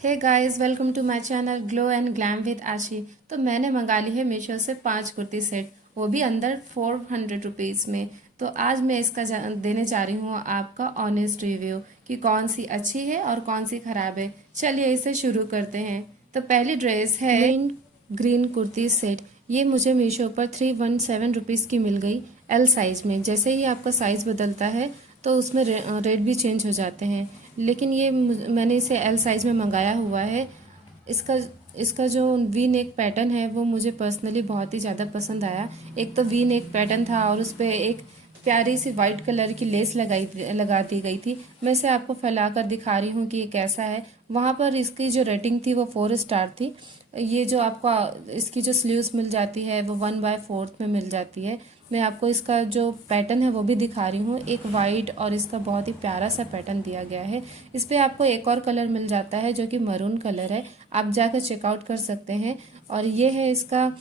Hey guys, welcome to my channel glow and glam with Aashi. तो मैंने मंगा ली है मीशो से 5 कुर्ती सेट, वो भी अंदर 400 रुपीज़ में। तो आज मैं इसका देने जा रही हूँ आपका ऑनेस्ट रिव्यू कि कौन सी अच्छी है और कौन सी खराब है। चलिए इसे शुरू करते हैं। तो पहली ड्रेस है ग्रीन ग्रीन कुर्ती सेट। ये मुझे मीशो पर 317 रुपीज़ की मिल गई एल साइज में। जैसे ही आपका साइज़ बदलता है तो उसमें रेट भी चेंज हो जाते हैं, लेकिन ये मैंने इसे एल साइज़ में मंगाया हुआ है। इसका इसका जो वी नेक पैटर्न है वो मुझे पर्सनली बहुत ही ज़्यादा पसंद आया। एक तो वी नेक पैटर्न था और उस पर एक प्यारी सी वाइट कलर की लेस लगा दी गई थी। मैं इसे आपको फैलाकर दिखा रही हूँ कि ये कैसा है। वहाँ पर इसकी जो रेटिंग थी वो 4 स्टार थी। ये जो आपको इसकी जो स्लीव्स मिल जाती है वो 1/4 में मिल जाती है। मैं आपको इसका जो पैटर्न है वो भी दिखा रही हूँ। एक वाइट और इसका बहुत ही प्यारा सा पैटर्न दिया गया है। इस पे आपको एक और कलर मिल जाता है जो कि मरून कलर है। आप जाकर चेकआउट कर सकते हैं। और ये है इसका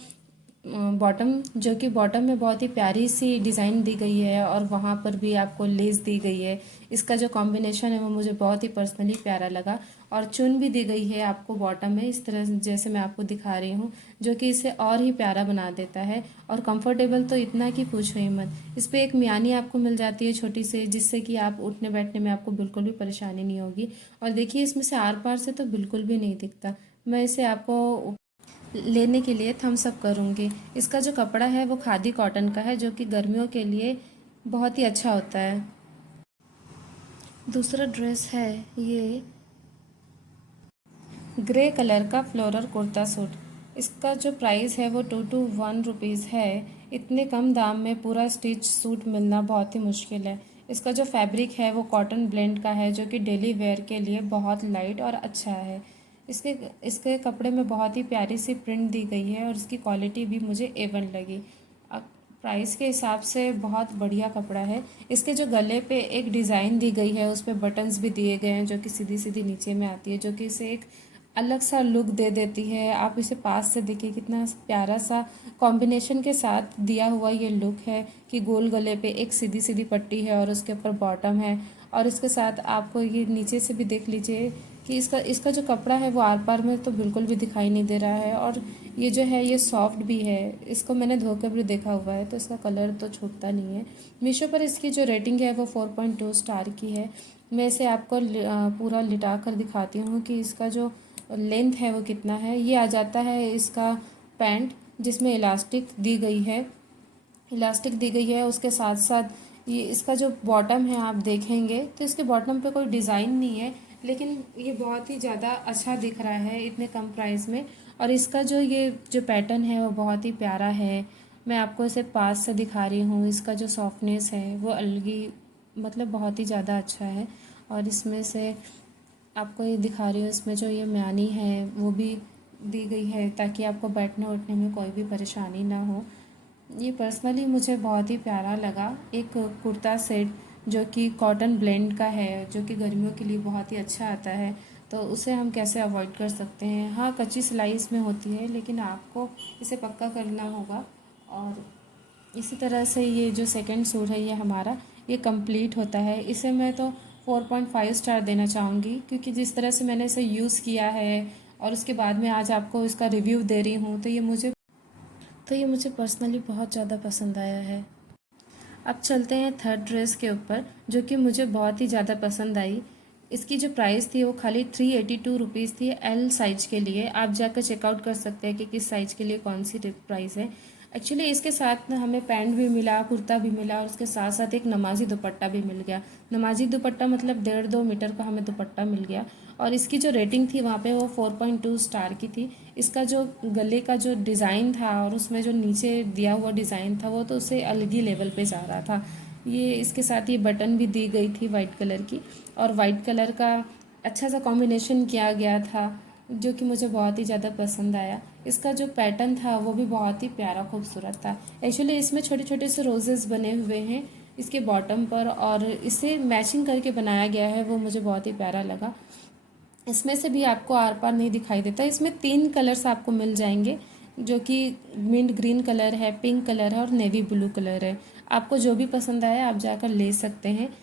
बॉटम, जो कि बॉटम में बहुत ही प्यारी सी डिज़ाइन दी गई है और वहाँ पर भी आपको लेस दी गई है। इसका जो कॉम्बिनेशन है वो मुझे बहुत ही पर्सनली प्यारा लगा। और चुन भी दी गई है आपको बॉटम में, इस तरह जैसे मैं आपको दिखा रही हूँ, जो कि इसे और ही प्यारा बना देता है। और कंफर्टेबल तो इतना कि पूछो ही मत। इस पर एक मियानी आपको मिल जाती है छोटी से, जिससे कि आप उठने बैठने में आपको बिल्कुल भी परेशानी नहीं होगी। और देखिए इसमें से आर पार से तो बिल्कुल भी नहीं दिखता। मैं इसे आपको लेने के लिए थम्स अप करूँगी। इसका जो कपड़ा है वो खादी कॉटन का है, जो कि गर्मियों के लिए बहुत ही अच्छा होता है। दूसरा ड्रेस है ये ग्रे कलर का फ्लोरल कुर्ता सूट। इसका जो प्राइस है वो 2 to 1 रुपीज़ है। इतने कम दाम में पूरा स्टिच सूट मिलना बहुत ही मुश्किल है। इसका जो फैब्रिक है वो कॉटन ब्लेंड का है, जो कि डेली वेयर के लिए बहुत लाइट और अच्छा है। इसके इसके कपड़े में बहुत ही प्यारी सी प्रिंट दी गई है और इसकी क्वालिटी भी मुझे A1 लगी। प्राइस के हिसाब से बहुत बढ़िया कपड़ा है। इसके जो गले पे एक डिज़ाइन दी गई है, उस पे बटन्स भी दिए गए हैं जो कि सीधी सीधी नीचे में आती है, जो कि इसे एक अलग सा लुक दे देती है। आप इसे पास से देखिए, कितना प्यारा सा कॉम्बिनेशन के साथ दिया हुआ ये लुक है कि गोल गले पे एक सीधी सीधी पट्टी है और उसके ऊपर बॉटम है। और इसके साथ आपको ये नीचे से भी देख लीजिए कि इसका इसका जो कपड़ा है वो आर पार में तो बिल्कुल भी दिखाई नहीं दे रहा है। और ये जो है ये सॉफ्ट भी है। इसको मैंने धोकर भी देखा हुआ है तो इसका कलर तो छूटता नहीं है। मीशो पर इसकी जो रेटिंग है वो 4.2 स्टार की है। मैं इसे आपको पूरा लिटा कर दिखाती हूँ कि इसका जो लेंथ है वो कितना है। ये आ जाता है इसका पैंट, जिसमें इलास्टिक दी गई है। उसके साथ साथ ये इसका जो बॉटम है आप देखेंगे तो इसके बॉटम पे कोई डिज़ाइन नहीं है, लेकिन ये बहुत ही ज़्यादा अच्छा दिख रहा है इतने कम प्राइस में। और इसका ये जो पैटर्न है वो बहुत ही प्यारा है। मैं आपको इसे पास से दिखा रही हूँ। इसका जो सॉफ्टनेस है वो अलग ही, मतलब बहुत ही ज़्यादा अच्छा है। और इसमें से आपको ये दिखा रही हूँ, इसमें जो ये म्यानी है वो भी दी गई है ताकि आपको बैठने उठने में कोई भी परेशानी ना हो। ये पर्सनली मुझे बहुत ही प्यारा लगा। एक कुर्ता सेट जो कि कॉटन ब्लेंड का है, जो कि गर्मियों के लिए बहुत ही अच्छा आता है, तो उसे हम कैसे अवॉइड कर सकते हैं। हाँ, कच्ची सिलाई इसमें होती है, लेकिन आपको इसे पक्का करना होगा। और इसी तरह से ये जो सेकंड सूट है ये हमारा ये कंप्लीट होता है। इसे मैं तो 4.5 स्टार देना चाहूँगी, क्योंकि जिस तरह से मैंने इसे यूज़ किया है और उसके बाद में आज आपको इसका रिव्यू दे रही हूँ, तो ये मुझे पर्सनली बहुत ज़्यादा पसंद आया है। अब चलते हैं थर्ड ड्रेस के ऊपर, जो कि मुझे बहुत ही ज़्यादा पसंद आई। इसकी जो प्राइस थी वो खाली 382 रुपीज़ थी एल साइज के लिए। आप जाकर चेकआउट कर सकते हैं कि किस साइज के लिए कौन सी प्राइस है। एक्चुअली इसके साथ ना हमें पैंट भी मिला, कुर्ता भी मिला और उसके साथ साथ एक नमाजी दुपट्टा भी मिल गया। नमाजी दुपट्टा मतलब 1.5-2 मीटर का हमें दुपट्टा मिल गया। और इसकी जो रेटिंग थी वहाँ पे वो 4.2 स्टार की थी। इसका जो गले का जो डिज़ाइन था और उसमें जो नीचे दिया हुआ डिज़ाइन था वो तो उससे अलग ही लेवल पे जा रहा था। ये इसके साथ ये बटन भी दी गई थी वाइट कलर की, और वाइट कलर का अच्छा सा कॉम्बिनेशन किया गया था, जो कि मुझे बहुत ही ज़्यादा पसंद आया। इसका जो पैटर्न था वो भी बहुत ही प्यारा खूबसूरत था। एक्चुअली इसमें छोटे छोटे से रोजेस बने हुए हैं इसके बॉटम पर, और इसे मैचिंग करके बनाया गया है, वो मुझे बहुत ही प्यारा लगा। इसमें से भी आपको आर पार नहीं दिखाई देता। इसमें 3 कलर्स आपको मिल जाएंगे, जो कि मिंट ग्रीन कलर है, पिंक कलर है और नेवी ब्लू कलर है। आपको जो भी पसंद आए आप जाकर ले सकते हैं।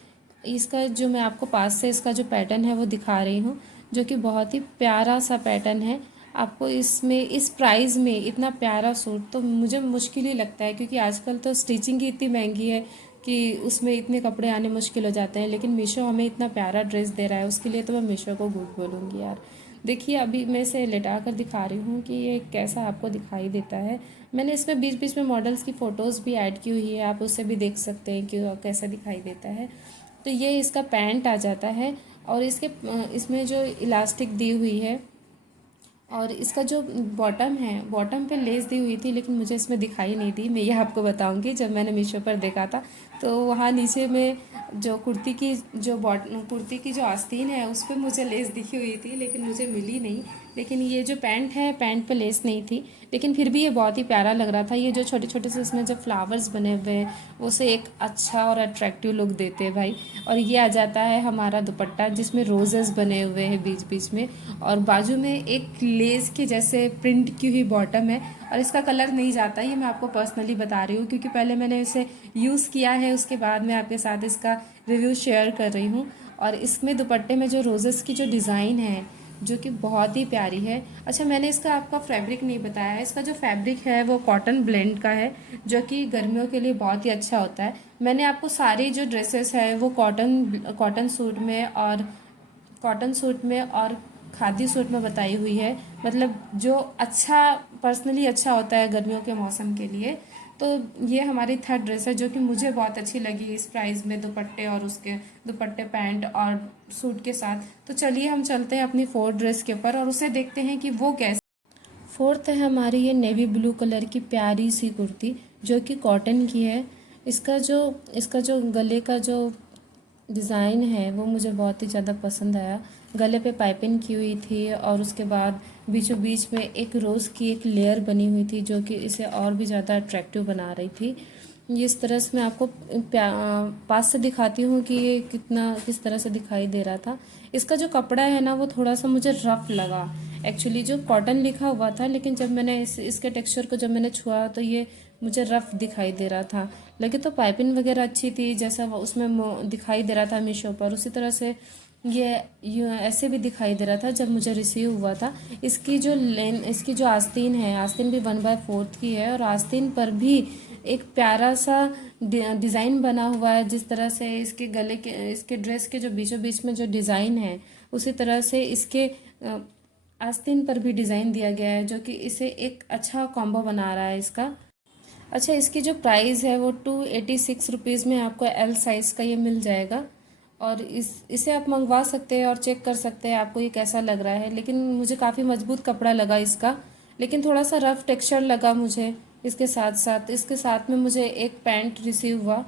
इसका जो मैं आपको पास से इसका जो पैटर्न है वो दिखा रही हूँ। जो कि बहुत ही प्यारा सा पैटर्न है। आपको इसमें इस प्राइस में इतना प्यारा सूट तो मुझे मुश्किल ही लगता है, क्योंकि आजकल तो स्टिचिंग ही इतनी महंगी है कि उसमें इतने कपड़े आने मुश्किल हो जाते हैं। लेकिन मीशो हमें इतना प्यारा ड्रेस दे रहा है, उसके लिए तो मैं मीशो को गुड बोलूँगी यार। देखिए अभी मैं इसे लेटा कर दिखा रही हूँ कि ये कैसा आपको दिखाई देता है। मैंने इसमें बीच बीच में मॉडल्स की फ़ोटोज़ भी ऐड की हुई है, आप उससे भी देख सकते हैं कि कैसा दिखाई देता है। तो ये इसका पैंट आ जाता है, और इसमें जो इलास्टिक दी हुई है, और इसका जो बॉटम है, बॉटम पे लेस दी हुई थी, लेकिन मुझे इसमें दिखाई नहीं दी। मैं ये आपको बताऊंगी, जब मैंने मीशो पर देखा था तो वहाँ नीचे में जो कुर्ती की जो आस्तीन है उस पर मुझे लेस दिखी हुई थी, लेकिन मुझे मिली नहीं। लेकिन ये जो पैंट है, पैंट पे लेस नहीं थी, लेकिन फिर भी ये बहुत ही प्यारा लग रहा था। ये जो छोटे छोटे से इसमें जो फ्लावर्स बने हुए हैं, उसे एक अच्छा और अट्रैक्टिव लुक देते हैं भाई। और ये आ जाता है हमारा दुपट्टा, जिसमें रोजेस बने हुए हैं बीच बीच में, और बाजू में एक लेस के जैसे प्रिंट की हुई बॉटम है। और इसका कलर नहीं जाता, ये मैं आपको पर्सनली बता रही हूँ, क्योंकि पहले मैंने इसे यूज़ किया है, उसके बाद मैं आपके साथ इसका रिव्यू शेयर कर रही हूँ। और इसमें दुपट्टे में जो रोजेस की जो डिज़ाइन है, जो कि बहुत ही प्यारी है। अच्छा, मैंने इसका आपका फैब्रिक नहीं बताया है। इसका जो फैब्रिक है वो कॉटन ब्लेंड का है, जो कि गर्मियों के लिए बहुत ही अच्छा होता है। मैंने आपको सारी जो ड्रेसेस है वो कॉटन सूट में और खादी सूट में बताई हुई है, मतलब जो अच्छा, पर्सनली अच्छा होता है गर्मियों के मौसम के लिए। तो ये हमारी थर्ड ड्रेस है, जो कि मुझे बहुत अच्छी लगी इस प्राइस में, दुपट्टे और उसके दुपट्टे पैंट और सूट के साथ। तो चलिए हम चलते हैं अपनी फोर्थ ड्रेस के ऊपर और उसे देखते हैं कि वो कैसे। फोर्थ है हमारी ये नेवी ब्लू कलर की प्यारी सी कुर्ती, जो कि कॉटन की है। इसका जो गले का जो डिज़ाइन है वो मुझे बहुत ही ज़्यादा पसंद आया। गले पे पाइपिंग की हुई थी, और उसके बाद बीचों बीच में एक रोज़ की एक लेयर बनी हुई थी, जो कि इसे और भी ज़्यादा अट्रैक्टिव बना रही थी। ये इस तरह से मैं आपको पास से दिखाती हूँ कि ये किस तरह से दिखाई दे रहा था। इसका जो कपड़ा है ना, वो थोड़ा सा मुझे रफ लगा। एक्चुअली जो कॉटन लिखा हुआ था, लेकिन जब मैंने इसके टेक्सचर को जब मैंने छुआ तो ये मुझे रफ दिखाई दे रहा था। लगे तो पाइपिंग वगैरह अच्छी थी, जैसा वो उसमें दिखाई दे रहा था मीशो पर, उसी तरह से ये ऐसे भी दिखाई दे रहा था जब मुझे रिसीव हुआ था। इसकी जो आस्तीन है, आस्तीन भी 1/4 की है, और आस्तीन पर भी एक प्यारा सा डिज़ाइन बना हुआ है। जिस तरह से इसके ड्रेस के जो बीचों बीच में जो डिज़ाइन है, उसी तरह से इसके आस्तीन पर भी डिज़ाइन दिया गया है, जो कि इसे एक अच्छा कॉम्बो बना रहा है इसका। अच्छा, इसकी जो प्राइस है वो 286 रुपीज़ में आपको एल साइज़ का ये मिल जाएगा। और इसे आप मंगवा सकते हैं और चेक कर सकते हैं आपको ये कैसा लग रहा है। लेकिन मुझे काफ़ी मजबूत कपड़ा लगा इसका, लेकिन थोड़ा सा रफ टेक्सचर लगा मुझे। इसके साथ में मुझे एक पैंट रिसीव हुआ।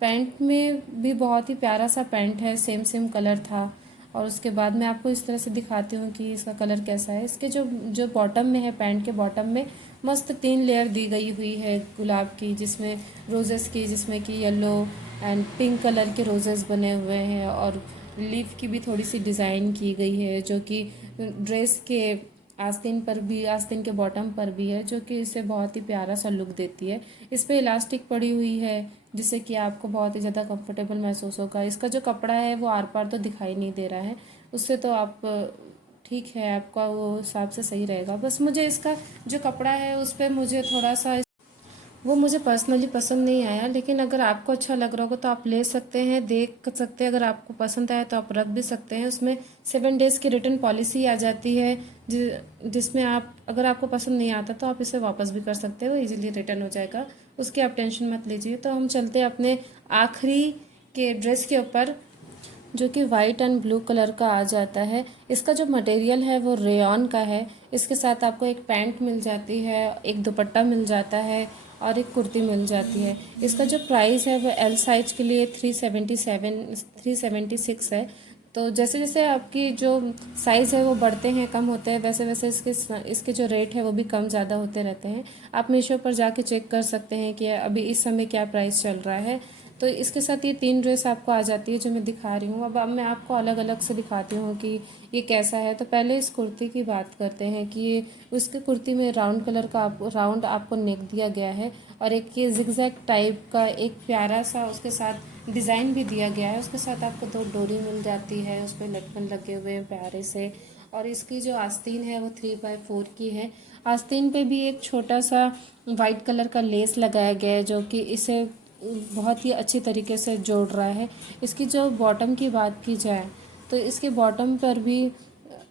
पैंट में भी बहुत ही प्यारा सा पैंट है, सेम सेम कलर था। और उसके बाद मैं आपको इस तरह से दिखाती हूँ कि इसका कलर कैसा है। इसके जो जो बॉटम में है, पैंट के बॉटम में मस्त 3 लेयर दी गई हुई है गुलाब की, जिसमें रोजेस की, जिसमें कि येलो एंड पिंक कलर के रोजेस बने हुए हैं, और लीफ की भी थोड़ी सी डिज़ाइन की गई है, जो कि ड्रेस के आस्तीन के बॉटम पर भी है, जो कि इसे बहुत ही प्यारा सा लुक देती है। इस पे इलास्टिक पड़ी हुई है, जिससे कि आपको बहुत ही ज़्यादा कंफर्टेबल महसूस होगा। इसका जो कपड़ा है वो आर पार तो दिखाई नहीं दे रहा है, उससे तो आप ठीक है, आपका वो हिसाब से सही रहेगा। बस मुझे इसका जो कपड़ा है उस पर मुझे थोड़ा सा वो मुझे पर्सनली पसंद नहीं आया। लेकिन अगर आपको अच्छा लग रहा होगा तो आप ले सकते हैं, देख सकते हैं। अगर आपको पसंद आया तो आप रख भी सकते हैं। उसमें 7 डेज़ की रिटर्न पॉलिसी आ जाती है, जिसमें आप, अगर आपको पसंद नहीं आता तो आप इसे वापस भी कर सकते हो, इजीली रिटर्न हो जाएगा, उसकी आप टेंशन मत लीजिए। तो हम चलते हैं अपने आखिरी के ड्रेस के ऊपर, जो कि वाइट एंड ब्लू कलर का आ जाता है। इसका जो मटेरियल है वो रेयॉन का है। इसके साथ आपको एक पैंट मिल जाती है, एक दुपट्टा मिल जाता है, और एक कुर्ती मिल जाती है। इसका जो प्राइस है वो एल साइज के लिए 376 है। तो जैसे जैसे आपकी जो साइज़ है वो बढ़ते हैं, कम होते हैं, वैसे वैसे इसके जो रेट है वो भी कम ज़्यादा होते रहते हैं। आप मीशो पर जाके चेक कर सकते हैं कि अभी इस समय क्या प्राइस चल रहा है। तो इसके साथ ये 3 ड्रेस आपको आ जाती है जो मैं दिखा रही हूँ। अब मैं आपको अलग अलग से दिखाती हूँ कि ये कैसा है। तो पहले इस कुर्ती की बात करते हैं कि ये उसके कुर्ती में राउंड कलर का राउंड आपको नेक दिया गया है, और एक ये जिगजैग टाइप का एक प्यारा सा उसके साथ डिज़ाइन भी दिया गया है। उसके साथ आपको 2 डोरी मिल जाती है, उस पर लटकन लगे हुए हैं प्यारे से। और इसकी जो आस्तीन है वो 3x4 की है। आस्तीन पे भी एक छोटा सा वाइट कलर का लेस लगाया गया है, जो कि इसे बहुत ही अच्छी तरीके से जोड़ रहा है। इसकी जो बॉटम की बात की जाए तो इसके बॉटम पर भी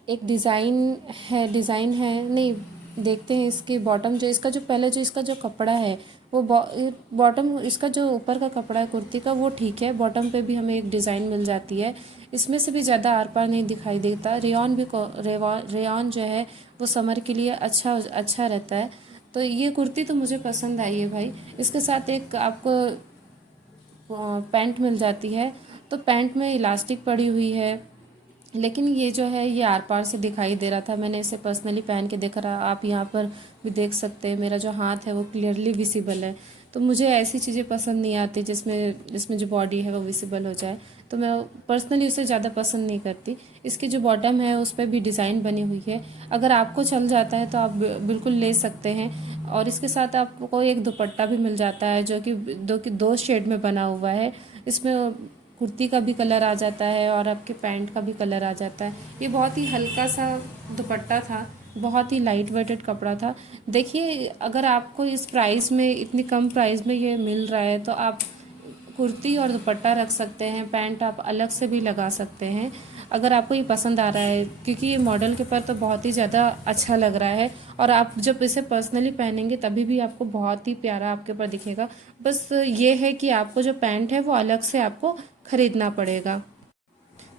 एक डिज़ाइन है नहीं, देखते हैं इसकी बॉटम। जो इसका जो पहले जो इसका जो कपड़ा है वो बॉटम, इसका जो ऊपर का कपड़ा है कुर्ती का वो ठीक है, बॉटम पे भी हमें एक डिज़ाइन मिल जाती है। इसमें से भी ज़्यादा आर पार नहीं दिखाई देता। रेयॉन जो है वो समर के लिए अच्छा रहता है। तो ये कुर्ती तो मुझे पसंद आई है भाई। इसके साथ एक आपको पैंट मिल जाती है। तो पैंट में इलास्टिक पड़ी हुई है, लेकिन ये जो है ये आर पार से दिखाई दे रहा था। मैंने इसे पर्सनली पहन के देखा रहा, आप यहाँ पर भी देख सकते हैं मेरा जो हाथ है वो क्लियरली विजिबल है। तो मुझे ऐसी चीज़ें पसंद नहीं आती जिसमें जो बॉडी है वो विजिबल हो जाए, तो मैं पर्सनली उसे ज़्यादा पसंद नहीं करती। इसकी जो बॉटम है उस पर भी डिज़ाइन बनी हुई है। अगर आपको चल जाता है तो आप बिल्कुल ले सकते हैं। और इसके साथ आपको एक दुपट्टा भी मिल जाता है, जो कि 2 शेड में बना हुआ है। इसमें कुर्ती का भी कलर आ जाता है और आपके पैंट का भी कलर आ जाता है। ये बहुत ही हल्का सा दुपट्टा था, बहुत ही लाइट वेटेड कपड़ा था। देखिए, अगर आपको इस प्राइस में, इतनी कम प्राइस में ये मिल रहा है, तो आप कुर्ती और दुपट्टा रख सकते हैं, पैंट आप अलग से भी लगा सकते हैं अगर आपको ये पसंद आ रहा है, क्योंकि ये मॉडल के ऊपर तो बहुत ही ज़्यादा अच्छा लग रहा है। और आप जब इसे पर्सनली पहनेंगे तभी भी आपको बहुत ही प्यारा आपके ऊपर दिखेगा। बस ये है कि आपको जो पैंट है वो अलग से आपको खरीदना पड़ेगा।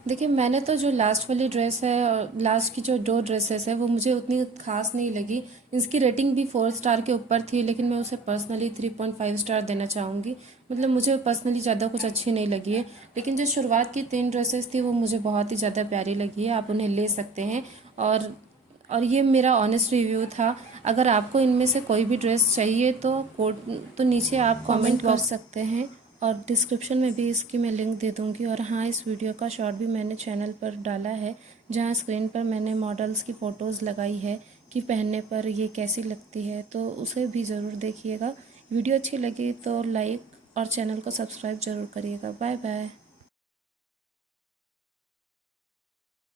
देखिए, मैंने तो जो लास्ट वाली ड्रेस है और लास्ट की जो 2 ड्रेसेस है वो मुझे उतनी खास नहीं लगी। इसकी रेटिंग भी 4 स्टार के ऊपर थी, लेकिन मैं उसे पर्सनली 3.5 स्टार देना चाहूँगी। मतलब मुझे पर्सनली ज़्यादा कुछ अच्छी नहीं लगी है। लेकिन जो शुरुआत की 3 ड्रेसेस थी वो मुझे बहुत ही ज़्यादा प्यारी लगी है, आप उन्हें ले सकते हैं। और ये मेरा ऑनेस्ट रिव्यू था। अगर आपको इनमें से कोई भी ड्रेस चाहिए तो नीचे आप कमेंट कर सकते हैं, और डिस्क्रिप्शन में भी इसकी मैं लिंक दे दूँगी। और हाँ, इस वीडियो का शॉर्ट भी मैंने चैनल पर डाला है, जहाँ स्क्रीन पर मैंने मॉडल्स की फ़ोटोज़ लगाई है कि पहनने पर ये कैसी लगती है, तो उसे भी ज़रूर देखिएगा। वीडियो अच्छी लगी तो लाइक और चैनल को सब्सक्राइब ज़रूर करिएगा। Bye bye.